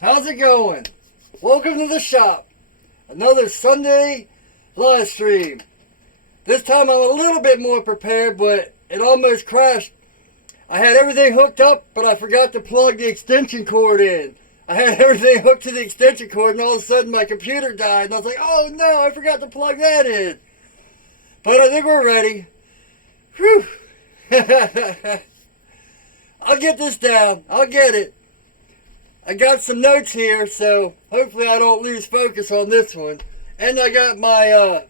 How's it going? Welcome to the shop. Another Sunday live stream. This time I'm a little bit more prepared, but it almost crashed. I had everything hooked up, but I forgot to plug the extension cord in. I had everything hooked to the extension cord, and all of a sudden my computer died, and I was like, oh no, I forgot to plug that in. But I think we're ready. Whew. I'll get this down. I'll get it. I got some notes here, so hopefully I don't lose focus on this one. And I got my,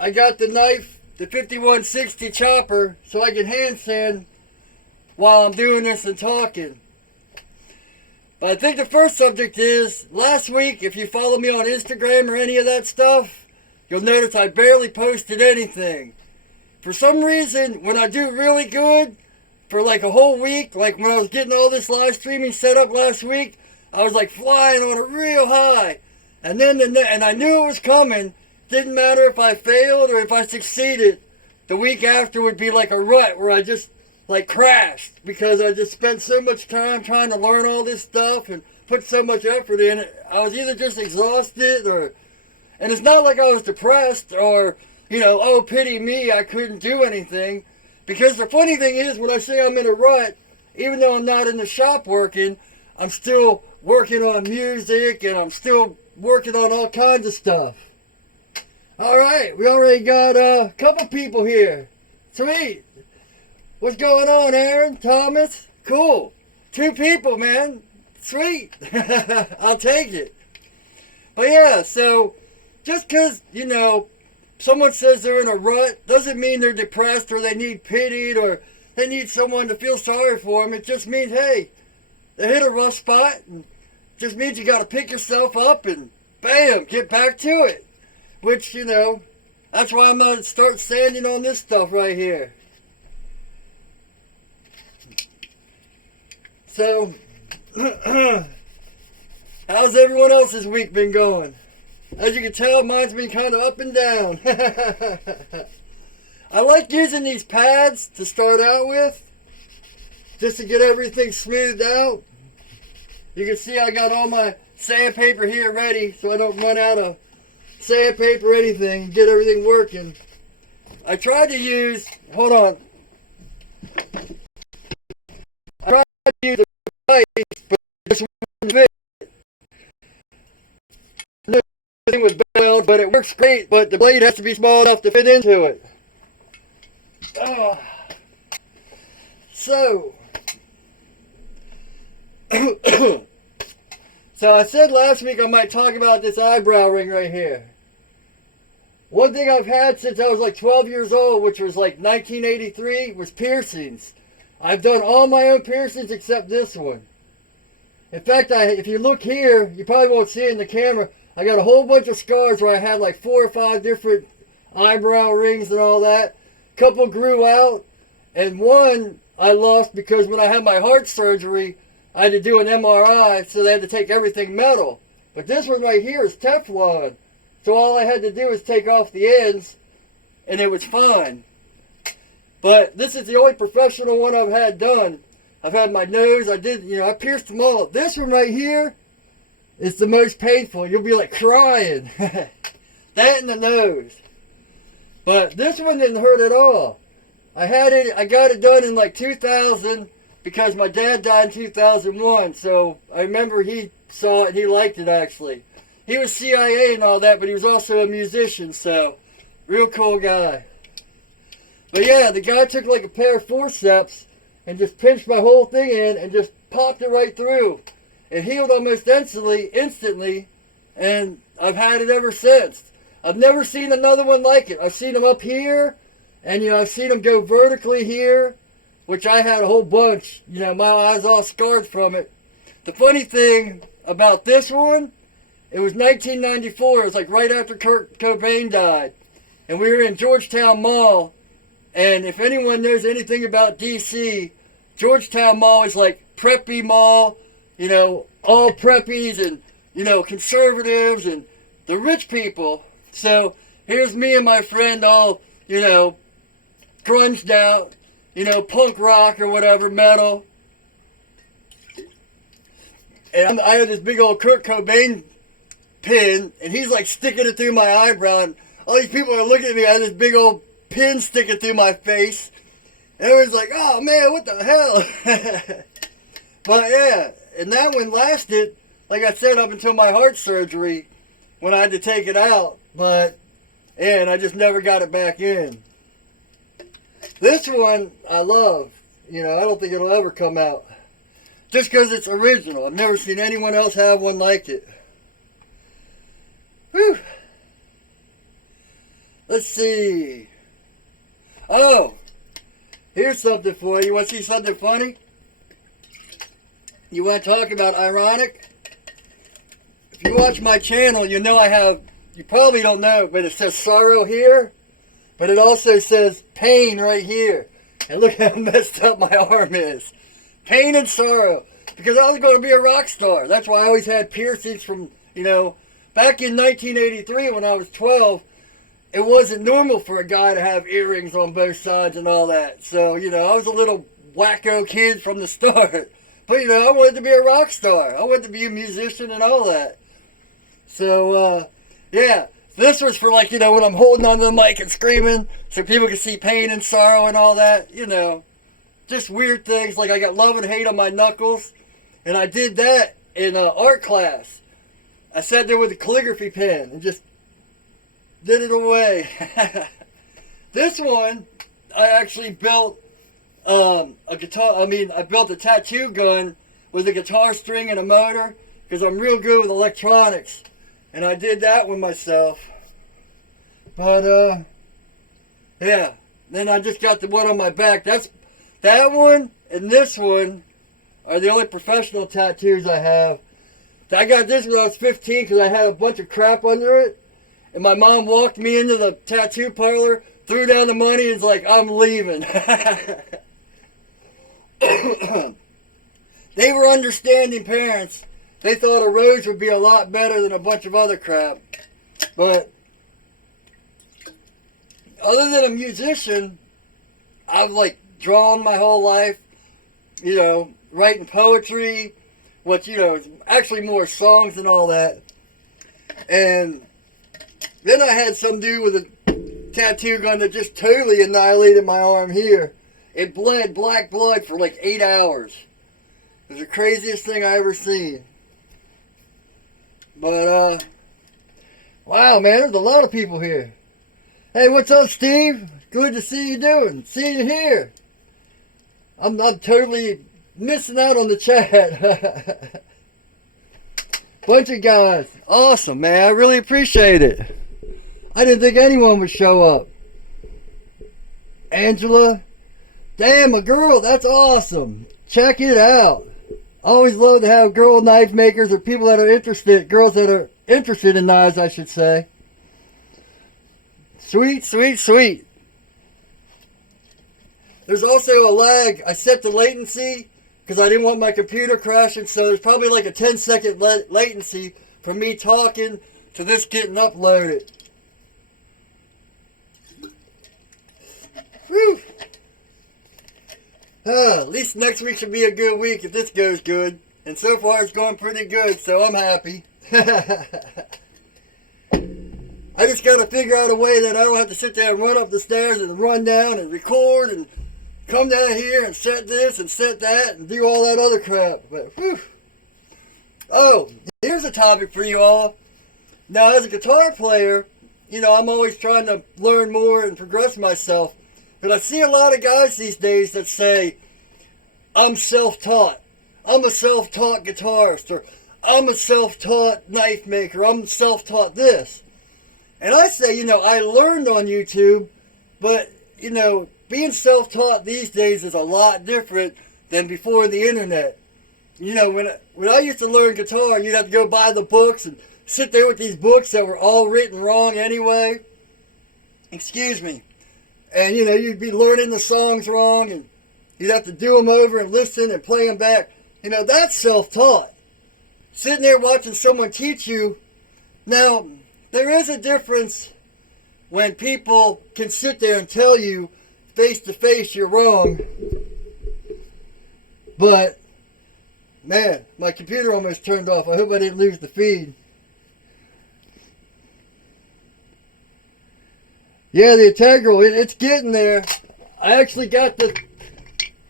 I got the knife, the 5160 chopper, so I can hand sand while I'm doing this and talking. But I think the first subject is, last week, if you follow me on Instagram or any of that stuff, you'll notice I barely posted anything. For some reason, when I do really good, for like a whole week, like when I was getting all this live streaming set up last week, I was like flying on a real high. And then and I knew it was coming. Didn't matter if I failed or if I succeeded. The week after would be like a rut where I just like crashed because I just spent so much time trying to learn all this stuff and put so much effort in it. I was either just exhausted and it's not like I was depressed or, oh, pity me, I couldn't do anything. Because the funny thing is, when I say I'm in a rut, even though I'm not in the shop working, I'm still working on music and I'm still working on all kinds of stuff. Alright, we already got a couple people here. Sweet. What's going on, Aaron? Thomas? Cool. 2 people, man. Sweet. I'll take it. But yeah, so just because, someone says they're in a rut doesn't mean they're depressed or they need pitied or they need someone to feel sorry for them. It just means, hey, they hit a rough spot. And just means you got to pick yourself up and bam, get back to it. Which, that's why I'm going to start sanding on this stuff right here. So, how's everyone else's week been going? As you can tell, mine's been kind of up and down. I like using these pads to start out with, just to get everything smoothed out. You can see I got all my sandpaper here ready, so I don't run out of sandpaper or anything, and get everything working. I tried to use, hold on. I tried to use the device, but this one fit. With build, but it works great, but the blade has to be small enough to fit into it. So I said last week I might talk about this eyebrow ring right here. One thing I've had since I was like 12 years old, which was like 1983, was piercings. I've done all my own piercings except this one. In fact, if you look here, you probably won't see it in the camera, I got a whole bunch of scars where I had like 4 or 5 different eyebrow rings and all that. Couple grew out, and one I lost because when I had my heart surgery, I had to do an MRI, so they had to take everything metal. But this one right here is Teflon. So all I had to do was take off the ends, and it was fine. But this is the only professional one I've had done. I've had my nose, I pierced them all. This one right here, it's the most painful. You'll be like crying. That and the nose. But this one didn't hurt at all. I got it done in like 2000 because my dad died in 2001. So I remember he saw it and he liked it actually. He was CIA and all that, but he was also a musician. So real cool guy. But yeah, the guy took like a pair of forceps and just pinched my whole thing in and just popped it right through. It healed almost instantly, and I've had it ever since. I've never seen another one like it. I've seen them up here, and I've seen them go vertically here, which I had a whole bunch. My eyes all scarred from it. The funny thing about this one, it was 1994. It was like right after Kurt Cobain died, and we were in Georgetown Mall. And if anyone knows anything about DC, Georgetown Mall is like preppy mall. All preppies and, conservatives and the rich people. So here's me and my friend all, grunged out, punk rock or whatever, metal. And I had this big old Kurt Cobain pin, and he's like sticking it through my eyebrow, and all these people are looking at me. I had this big old pin sticking through my face, and everyone's like, oh man, what the hell? But yeah, and that one lasted, like I said, up until my heart surgery when I had to take it out. But yeah, and I just never got it back in. This one I love. You know, I don't think it'll ever come out. Just because it's original. I've never seen anyone else have one like it. Whew. Let's see. Oh, here's something for you. You want to see something funny? You want to talk about ironic? If you watch my channel, you know I have, you probably don't know, but it says sorrow here, but it also says pain right here. And look how messed up my arm is. Pain and sorrow. Because I was going to be a rock star. That's why I always had piercings from, you know, back in 1983 when I was 12, it wasn't normal for a guy to have earrings on both sides and all that. So, you know, I was a little wacko kid from the start. But, you know, I wanted to be a rock star. I wanted to be a musician and all that. So, yeah. This was for, like, you know, when I'm holding on to the mic and screaming so people can see pain and sorrow and all that. You know, just weird things. Like I got love and hate on my knuckles. And I did that in art class. I sat there with a calligraphy pen and just did it away. This one, I actually built a guitar. I mean, I built a tattoo gun with a guitar string and a motor because I'm real good with electronics. And I did that one myself. But, yeah. Then I just got the one on my back. That one and this one are the only professional tattoos I have. I got this when I was 15 because I had a bunch of crap under it. And my mom walked me into the tattoo parlor, threw down the money, and was like, I'm leaving. They were understanding parents. They thought a rose would be a lot better than a bunch of other crap. But other than a musician, I've like drawn my whole life, you know, writing poetry, what, you know, is actually more songs and all that. And then I had some dude with a tattoo gun that just totally annihilated my arm here. It bled black blood for like 8 hours. It was the craziest thing I ever seen. But, wow, man, there's a lot of people here. Hey, what's up, Steve? Good to see you doing. See you here. I'm totally missing out on the chat. Bunch of guys. Awesome, man. I really appreciate it. I didn't think anyone would show up. Angela. Damn, a girl. That's awesome. Check it out. I always love to have girl knife makers or people that are interested, girls that are interested in knives, I should say. Sweet, sweet, sweet. There's also a lag. I set the latency because I didn't want my computer crashing, so there's probably like a 10-second latency from me talking to this getting uploaded. Whew. At least next week should be a good week if this goes good. And so far it's going pretty good, so I'm happy. I just got to figure out a way that I don't have to sit there and run up the stairs and run down and record and come down here and set this and set that and do all that other crap. But, whew. Oh, here's a topic for you all. Now, as a guitar player, you know, I'm always trying to learn more and progress myself. But I see a lot of guys these days that say, I'm self-taught. I'm a self-taught guitarist. Or I'm a self-taught knife maker. I'm self-taught this. And I say, you know, I learned on YouTube. But, you know, being self-taught these days is a lot different than before the internet. You know, when I used to learn guitar, you'd have to go buy the books and sit there with these books that were all written wrong anyway. Excuse me. And, you know, you'd be learning the songs wrong, and you'd have to do them over and listen and play them back. You know, that's self-taught. Sitting there watching someone teach you. Now, there is a difference when people can sit there and tell you face to face you're wrong. But Man, my computer almost turned off. I hope I didn't lose the feed. Yeah, the integral, it's getting there. I actually got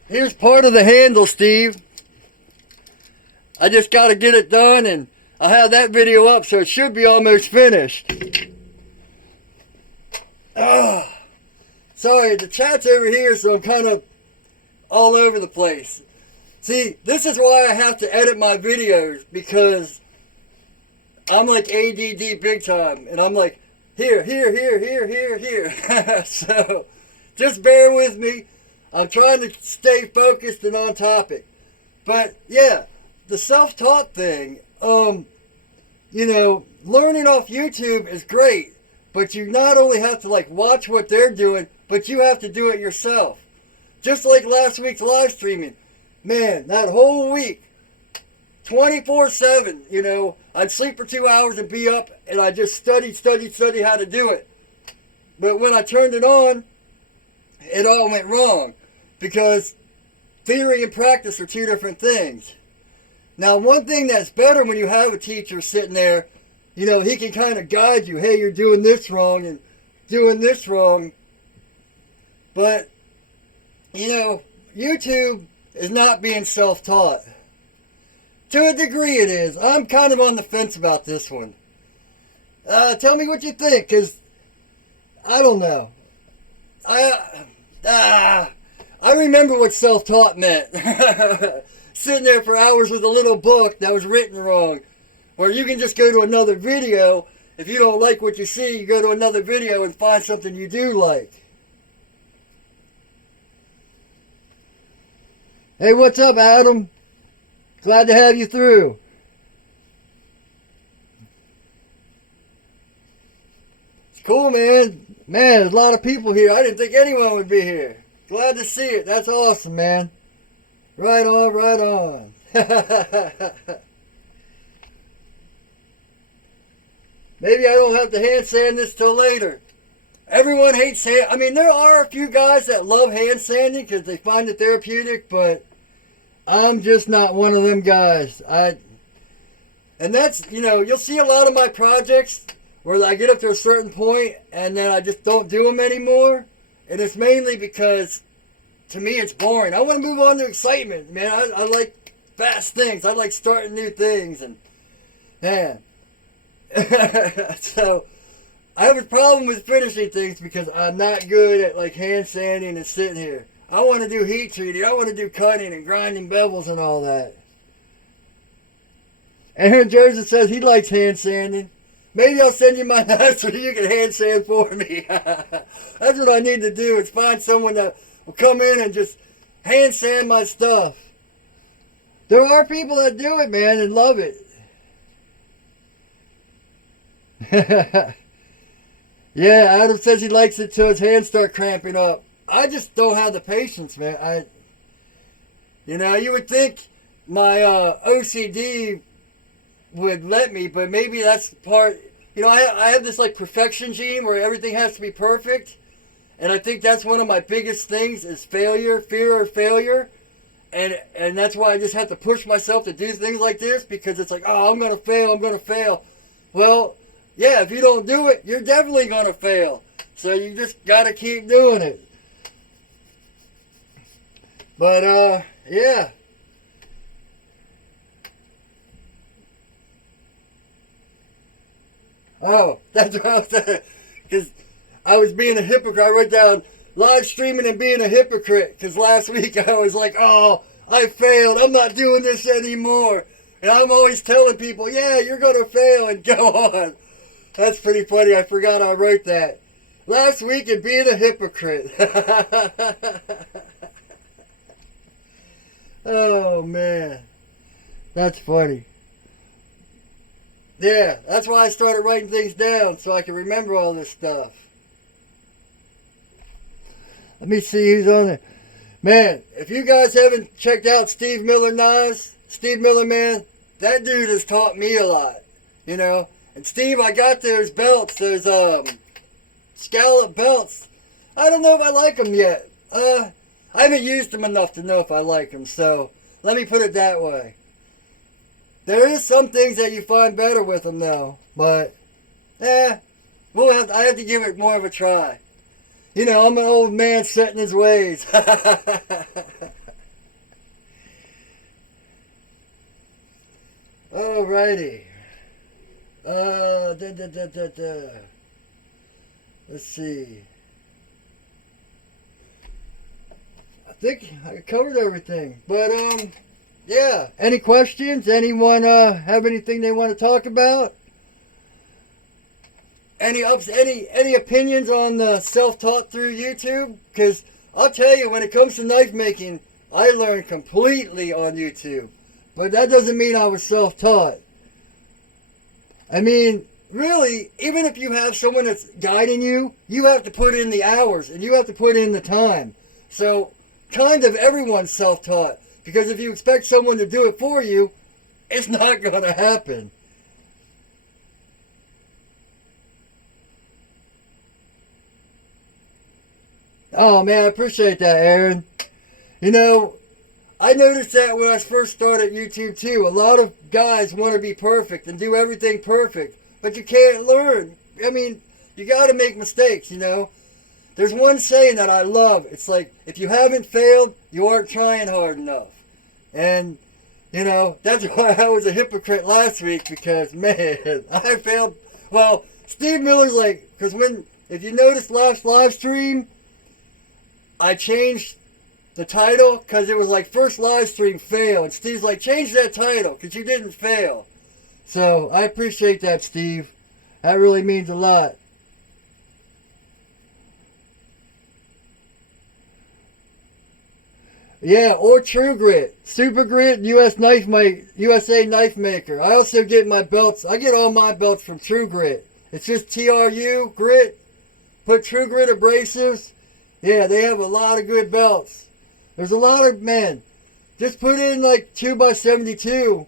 here's part of the handle, Steve. I just got to get it done, and I have that video up, so it should be almost finished. Sorry, the chat's over here, so I'm kind of all over the place. See, this is why I have to edit my videos, because I'm like ADD big time, and I'm like, here. So, just bear with me. I'm trying to stay focused and on topic. But, yeah, the self-taught thing, you know, learning off YouTube is great, but you not only have to, like, watch what they're doing, but you have to do it yourself. Just like last week's live streaming. Man, that whole week, 24/7, you know, I'd sleep for 2 hours and be up, and I just studied how to do it. But when I turned it on, it all went wrong, because theory and practice are two different things. Now, one thing that's better when you have a teacher sitting there, you know, he can kind of guide you. Hey, you're doing this wrong and doing this wrong. But, you know, YouTube is not being self-taught. To a degree it is. I'm kind of on the fence about this one. Tell me what you think, because I don't know. I remember what self-taught meant. Sitting there for hours with a little book that was written wrong. Or you can just go to another video. If you don't like what you see, you go to another video and find something you do like. Hey, what's up, Adam? Glad to have you through. It's cool, man. Man, there's a lot of people here. I didn't think anyone would be here. Glad to see it. That's awesome, man. Right on, right on. Maybe I don't have to hand sand this till later. Everyone hates hand. I mean, there are a few guys that love hand sanding because they find it therapeutic, but I'm just not one of them guys. And that's, you know, you'll see a lot of my projects where I get up to a certain point and then I just don't do them anymore. And it's mainly because, to me, it's boring. I want to move on to excitement, man. I like fast things. I like starting new things. And, man. So, I have a problem with finishing things because I'm not good at, like, hand sanding and sitting here. I want to do heat treating. I want to do cutting and grinding bevels and all that. Aaron Joseph says he likes hand sanding. Maybe I'll send you my knife so you can hand sand for me. That's what I need to do, is find someone that will come in and just hand sand my stuff. There are people that do it, man, and love it. Yeah, Adam says he likes it till his hands start cramping up. I just don't have the patience, man. You know, you would think my OCD would let me, but maybe that's part. You know, I have this like perfection gene where everything has to be perfect, and I think that's one of my biggest things is failure, fear of failure, and that's why I just have to push myself to do things like this, because it's like, oh, I'm gonna fail. Well, yeah, if you don't do it, you're definitely gonna fail. So you just gotta keep doing it. But yeah. Oh, that's what I was saying. Because I was being a hypocrite. I wrote down live streaming and being a hypocrite. Because last week I was like, oh, I failed. I'm not doing this anymore. And I'm always telling people, yeah, you're going to fail, and go on. That's pretty funny. I forgot I wrote that. Last week and being a hypocrite. Oh, man. That's funny. Yeah, that's why I started writing things down, so I can remember all this stuff. Let me see who's on there. Man, if you guys haven't checked out Steve Miller Knives, Steve Miller, man, that dude has taught me a lot, you know. And Steve, I got those belts, those scallop belts. I don't know if I like them yet. I haven't used them enough to know if I like them, so let me put it that way. There is some things that you find better with them though, but I have to give it more of a try. You know, I'm an old man set in his ways. Alrighty. Let's see. I think I covered everything. But, yeah. Any questions? Anyone have anything they want to talk about? Any opinions on the self-taught through YouTube? Because I'll tell you, when it comes to knife making, I learned completely on YouTube. But that doesn't mean I was self-taught. I mean, really, even if you have someone that's guiding you, you have to put in the hours and you have to put in the time. So, kind of everyone's self-taught. Because if you expect someone to do it for you, it's not going to happen. Oh man, I appreciate that, Aaron. You know, I noticed that when I first started YouTube too. A lot of guys want to be perfect and do everything perfect, but you can't learn. I mean, you got to make mistakes, you know. There's one saying that I love. It's like, if you haven't failed, you aren't trying hard enough. And, you know, that's why I was a hypocrite last week, because, man, I failed. Well, Steve Miller's like, because if you noticed last live stream, I changed the title because it was like first live stream fail. And Steve's like, change that title because you didn't fail. So I appreciate that, Steve. That really means a lot. Yeah, or True Grit, Super Grit, USA Knife Maker. I also get my belts. I get all my belts from True Grit. It's just TRU Grit. Put True Grit abrasives. Yeah, they have a lot of good belts. There's a lot of, man, just put in like 2x72.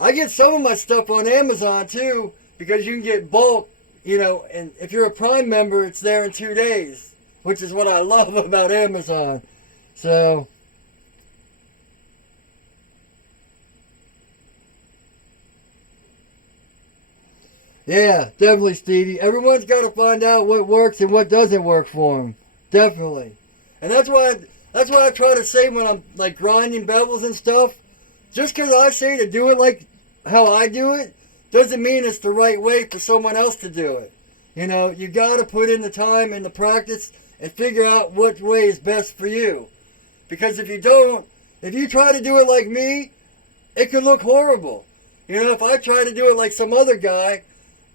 I get some of my stuff on Amazon too, because you can get bulk, you know, and if you're a Prime member, it's there in 2 days, which is what I love about Amazon. So, yeah, definitely, Stevie. Everyone's got to find out what works and what doesn't work for them. Definitely. And that's why I try to say when I'm like grinding bevels and stuff, just because I say to do it like how I do it, doesn't mean it's the right way for someone else to do it. You know, you got to put in the time and the practice and figure out what way is best for you. Because if you don't, if you try to do it like me, it could look horrible. You know, if I try to do it like some other guy,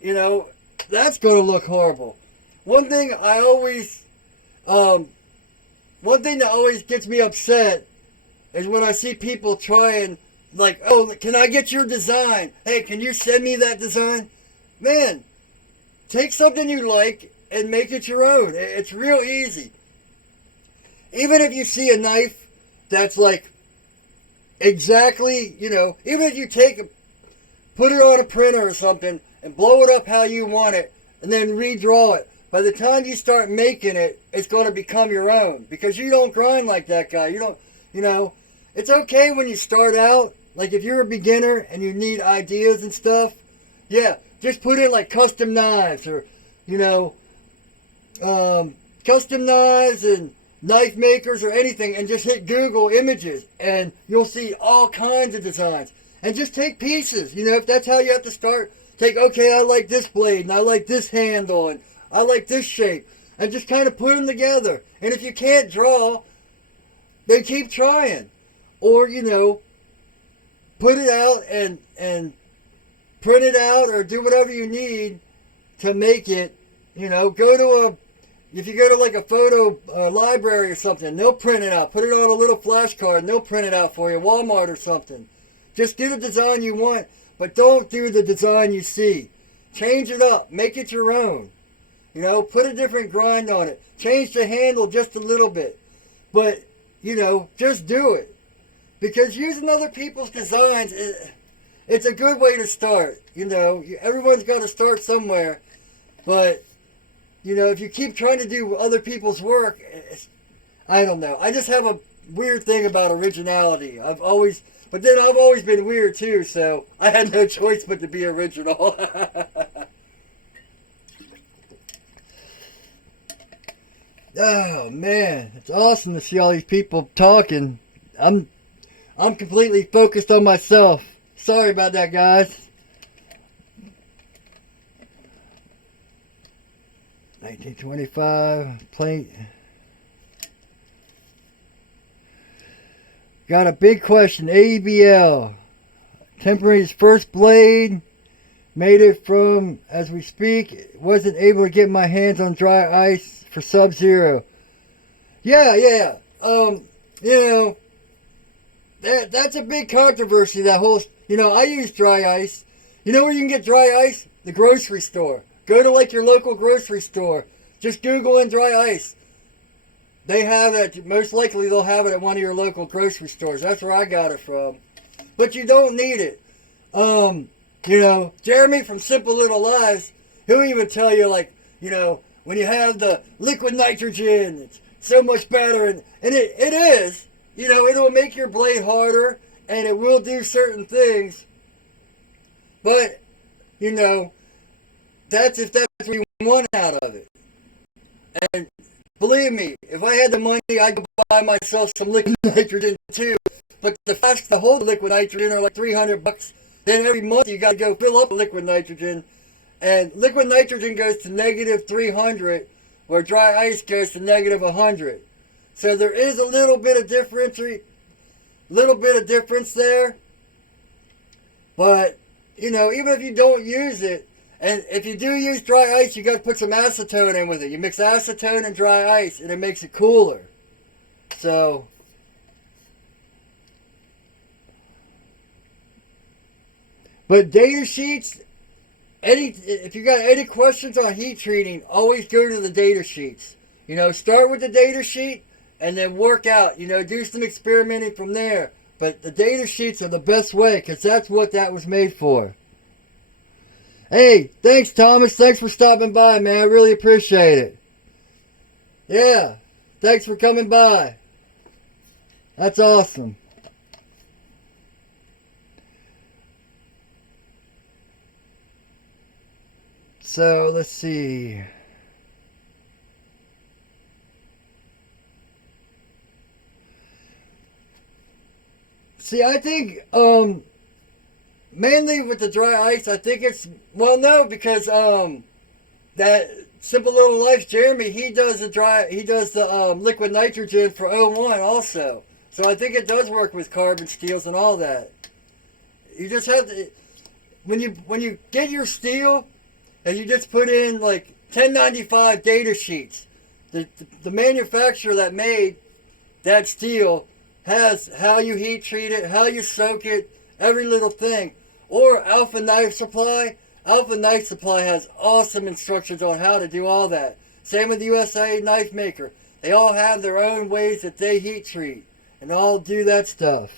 you know, that's going to look horrible. One thing that always gets me upset is when I see people trying, like, oh, can I get your design? Hey, can you send me that design? Man, take something you like and make it your own. It's real easy. Even if you see a knife that's like exactly, you know, even if you put it on a printer or something and blow it up how you want it and then redraw it. By the time you start making it, it's going to become your own because you don't grind like that guy. You don't, you know, it's okay when you start out. Like if you're a beginner and you need ideas and stuff, yeah, just put in like custom knives or, you know, custom knives and knife makers or anything and just hit Google images and you'll see all kinds of designs. And just take pieces, you know, if that's how you have to start, okay, I like this blade and I like this handle and I like this shape, and just kind of put them together. And if you can't draw, then keep trying. Or, you know, put it out and print it out or do whatever you need to make it, you know, if you go to like a photo library or something, they'll print it out. Put it on a little flash card and they'll print it out for you, Walmart or something. Just do the design you want, but don't do the design you see. Change it up. Make it your own. You know, put a different grind on it. Change the handle just a little bit. But, you know, just do it. Because using other people's designs, it's a good way to start. You know, everyone's got to start somewhere. But, you know, if you keep trying to do other people's work, I don't know. I just have weird thing about originality. But then I've always been weird too, so I had no choice but to be original. Oh man, it's awesome to see all these people talking. I'm completely focused on myself. Sorry about that, guys. 1925 plate. Got a big question. ABL. Temporary's first blade. Made it from, as we speak, wasn't able to get my hands on dry ice for Sub-Zero. Yeah. That's a big controversy, that whole, I use dry ice. You know where you can get dry ice? The grocery store. Go to like your local grocery store. Just Google in dry ice. They have it, most likely they'll have it at one of your local grocery stores. That's where I got it from. But you don't need it. Jeremy from Simple Little Lies, he'll even tell you, like, when you have the liquid nitrogen, it's so much better. And it is. It'll make your blade harder, and it will do certain things. But, that's if that's what you want out of it. And believe me, if I had the money, I'd go buy myself some liquid nitrogen too. But the flasks to hold the liquid nitrogen are like $300. Then every month you got to go fill up liquid nitrogen. And liquid nitrogen goes to negative 300, where dry ice goes to negative 100. So there is a little bit of difference there. But, even if you don't use it, and if you do use dry ice, you got to put some acetone in with it. You mix acetone and dry ice, and it makes it cooler. So, but data sheets, if you got any questions on heat treating, always go to the data sheets. Start with the data sheet and then work out. Do some experimenting from there. But the data sheets are the best way, because that's what that was made for. Hey, thanks, Thomas. Thanks for stopping by, man. I really appreciate it. Yeah, thanks for coming by. That's awesome. So, let's see. See, I think, mainly with the dry ice, I think it's, no, because, that Simple Little Life, Jeremy, he does the liquid nitrogen for 01 also. So I think it does work with carbon steels and all that. You just have to, when you get your steel, and you just put in like 1095 data sheets, the manufacturer that made that steel has how you heat treat it, how you soak it, every little thing. Or Alpha Knife Supply. Alpha Knife Supply has awesome instructions on how to do all that. Same with USA Knife Maker. They all have their own ways that they heat treat and all do that stuff.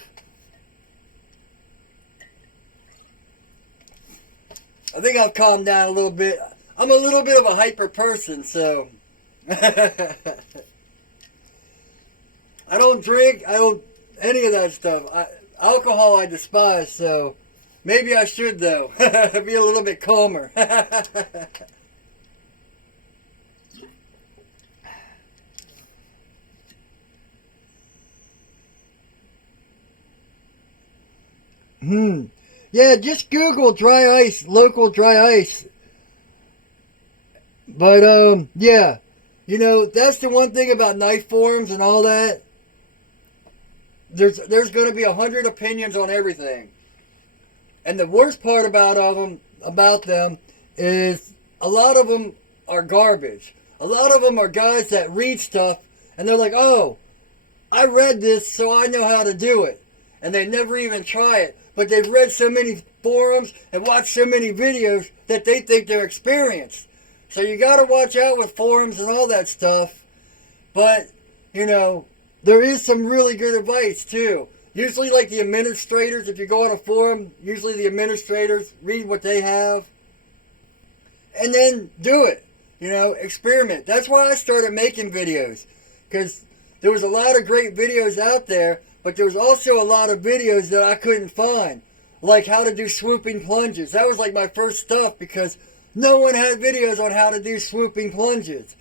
I think I've calmed down a little bit. I'm a little bit of a hyper person, so I don't drink. I don't any of that stuff. Alcohol I despise, so maybe I should, though. Be a little bit calmer. Yeah, just Google dry ice, local dry ice. But, yeah. That's the one thing about knife forums and all that. There's going to be 100 opinions on everything. And the worst part about them is a lot of them are garbage. A lot of them are guys that read stuff and they're like, oh, I read this so I know how to do it. And they never even try it. But they've read so many forums and watched so many videos that they think they're experienced. So you got to watch out with forums and all that stuff. But, there is some really good advice too. Usually like the administrators, if you go on a forum, usually the administrators read what they have. And then do it. Experiment. That's why I started making videos. Because there was a lot of great videos out there, but there was also a lot of videos that I couldn't find. Like how to do swooping plunges. That was like my first stuff because no one had videos on how to do swooping plunges.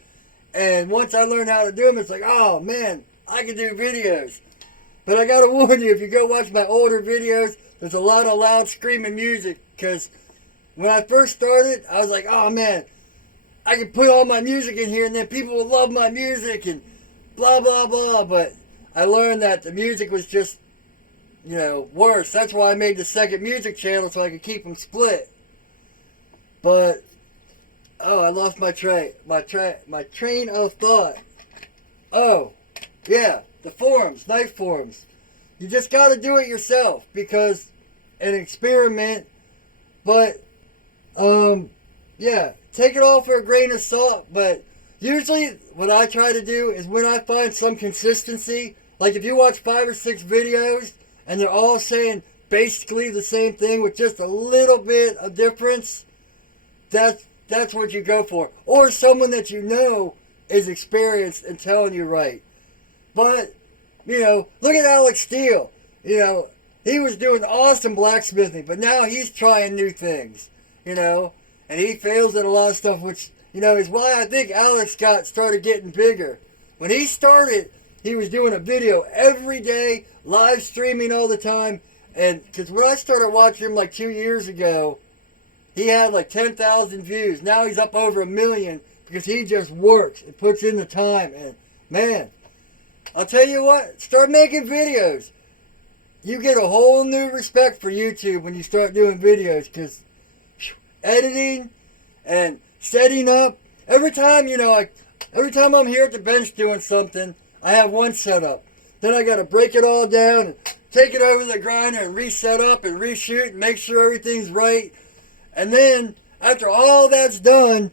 And once I learned how to do them, it's like, oh man, I can do videos. But I gotta warn you, if you go watch my older videos, there's a lot of loud screaming music. Because when I first started, I was like, oh man, I can put all my music in here and then people will love my music and blah, blah, blah. But I learned that the music was just, worse. That's why I made the second music channel so I could keep them split. But, I lost my train of thought. Oh, yeah, the forums, knife forums. You just got to do it yourself because an experiment. But, yeah, take it all for a grain of salt. But usually what I try to do is when I find some consistency, like if you watch 5 or 6 videos and they're all saying basically the same thing with just a little bit of difference, that's what you go for. Or someone that you know is experienced and telling you right. But, look at Alex Steele. He was doing awesome blacksmithing, but now he's trying new things, and he fails at a lot of stuff, which, is why I think Alex started getting bigger. When he started, he was doing a video every day, live streaming all the time, and because when I started watching him like 2 years ago, he had like 10,000 views. Now he's up over 1 million because he just works and puts in the time, and man, I'll tell you what, start making videos. You get a whole new respect for YouTube when you start doing videos because editing and setting up, every time I'm here at the bench doing something, I have one setup. Then I got to break it all down and take it over the grinder and reset up and reshoot and make sure everything's right. And then after all that's done,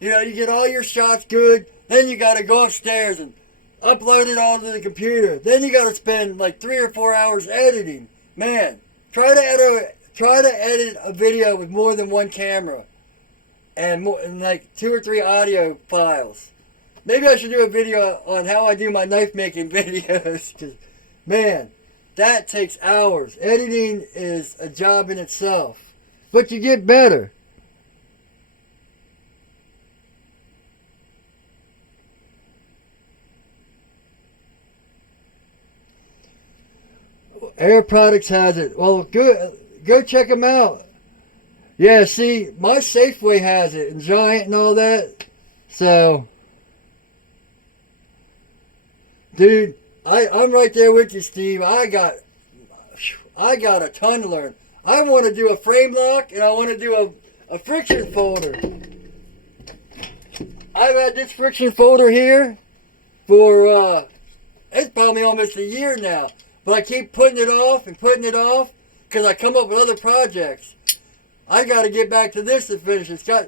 you get all your shots good. Then you got to go upstairs and upload it all to the computer. Then you got to spend like 3 or 4 hours editing. Man, try to edit a video with more than one camera and like 2 or 3 audio files. Maybe I should do a video on how I do my knife making videos because, man, that takes hours. Editing is a job in itself, but you get better. Air Products has it. Well, go check them out. Yeah, see, my Safeway has it, and Giant and all that. So, dude, I'm right there with you, Steve. I got a ton to learn. I want to do a frame lock, and I want to do a friction folder. I've had this friction folder here for, it's probably almost a year now. But I keep putting it off because I come up with other projects. I got to get back to this to finish. It's got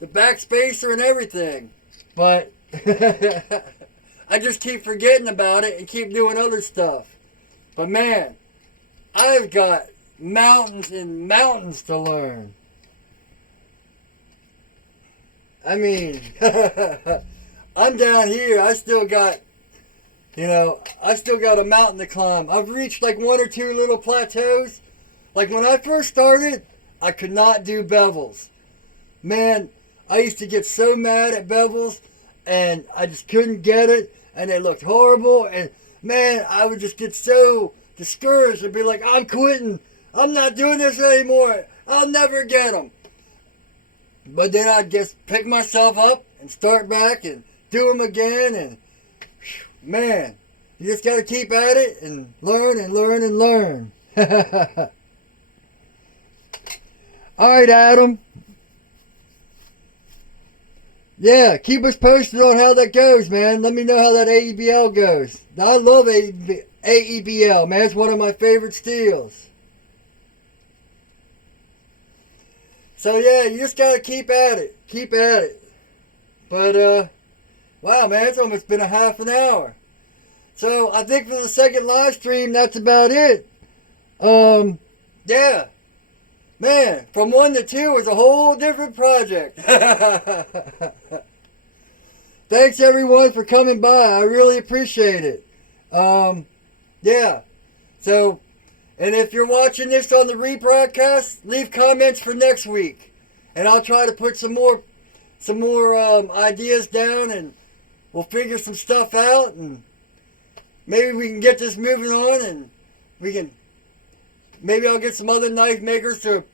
the back spacer and everything. But I just keep forgetting about it and keep doing other stuff. But man, I've got mountains and mountains to learn. I mean, I'm down here. I still got a mountain to climb. I've reached like 1 or 2 little plateaus. Like when I first started, I could not do bevels. Man, I used to get so mad at bevels and I just couldn't get it and they looked horrible and man, I would just get so discouraged and be like, I'm quitting. I'm not doing this anymore. I'll never get them. But then I'd just pick myself up and start back and do them again and man, you just got to keep at it and learn and learn and learn. All right, Adam. Yeah, keep us posted on how that goes, man. Let me know how that AEBL goes. I love AEBL, man. It's one of my favorite steels. So, yeah, you just got to keep at it. Keep at it. But, wow, man, it's almost been a half an hour. So, I think for the second live stream, that's about it. Yeah. Man, from 1 to 2 was a whole different project. thanks everyone for coming by. I really appreciate it. Yeah. So, and if you're watching this on the rebroadcast, leave comments for next week, and I'll try to put some more ideas down, and we'll figure some stuff out, and maybe we can get this moving on, and maybe I'll get some other knife makers to,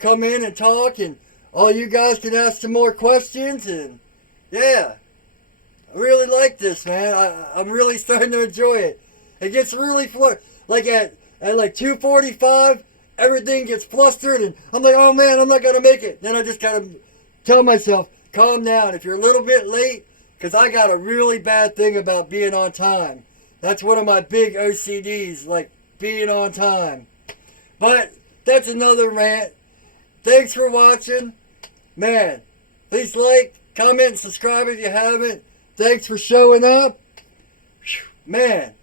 come in and talk, and all you guys can ask some more questions, and yeah, I really like this, man. I'm really starting to enjoy it. It gets really like at like 2:45, everything gets flustered, and I'm like, oh man, I'm not gonna make it. Then I just gotta tell myself, calm down. If you're a little bit late, because I got a really bad thing about being on time. That's one of my big OCDs, like being on time. But that's another rant. Thanks for watching. Man, please like, comment, and subscribe if you haven't. Thanks for showing up. Man,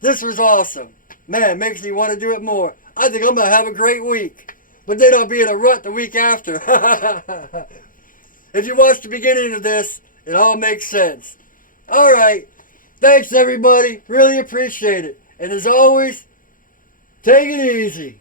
this was awesome. Man, makes me want to do it more. I think I'm going to have a great week. But then I'll be in a rut the week after. If you watch the beginning of this, it all makes sense. Alright. Thanks everybody. Really appreciate it. And as always, take it easy.